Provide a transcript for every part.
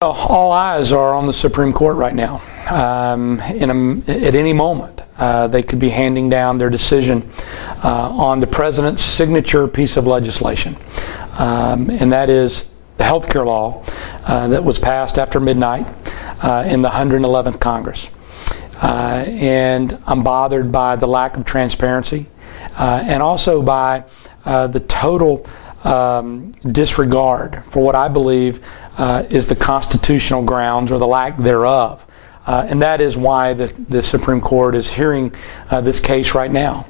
Well, all eyes are on the Supreme Court right now. At any moment, they could be handing down their decision on the president's signature piece of legislation, and that is the health care law that was passed after midnight in the 111th Congress. And I'm bothered by the lack of transparency and also by the total disregard for what I believe is the constitutional grounds or the lack thereof. And that is why the Supreme Court is hearing this case right now.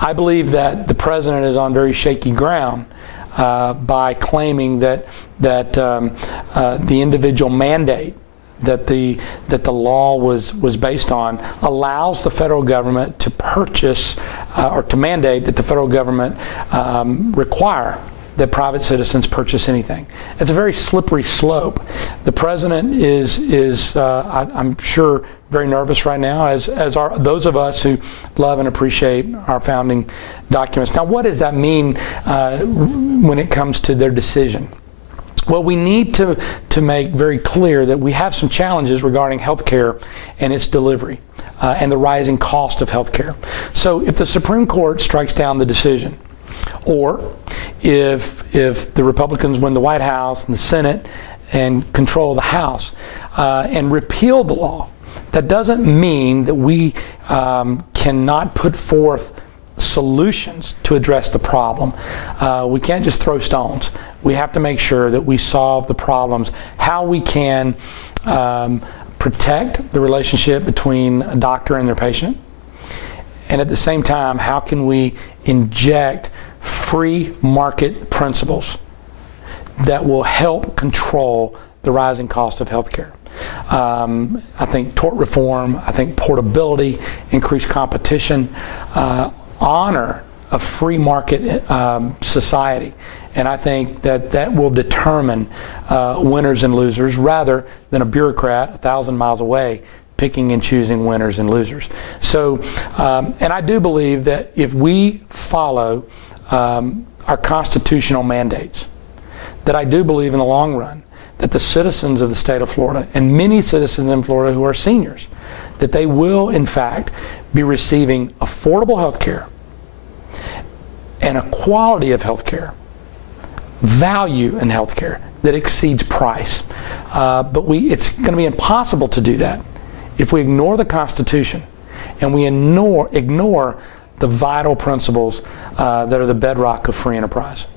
I believe that the president is on very shaky ground by claiming that the individual mandate that the law was based on allows the federal government to purchase or to mandate that the federal government require that private citizens purchase anything. It's a very slippery slope. The president is I'm sure, very nervous right now, as are those of us who love and appreciate our founding documents. Now, what does that mean when it comes to their decision? Well, we need to make very clear that we have some challenges regarding health care and its delivery and the rising cost of health care. So if the Supreme Court strikes down the decision, or if the Republicans win the White House and the Senate and control the House and repeal the law, that doesn't mean that we cannot put forth solutions to address the problem. We can't just throw stones. We have to make sure that we solve the problems, how we can protect the relationship between a doctor and their patient, and at the same time, how can we inject free market principles that will help control the rising cost of health care. I think tort reform, I think portability, increased competition, honor a free market society. And I think that will determine winners and losers rather than a bureaucrat 1,000 miles away picking and choosing winners and losers. So, and I do believe that if we follow our constitutional mandates, that I do believe in the long run that the citizens of the state of Florida, and many citizens in Florida who are seniors, that they will in fact be receiving affordable health care and a quality of health care, value in health care that exceeds price. But it's going to be impossible to do that if we ignore the Constitution and we ignore the vital principles that are the bedrock of free enterprise.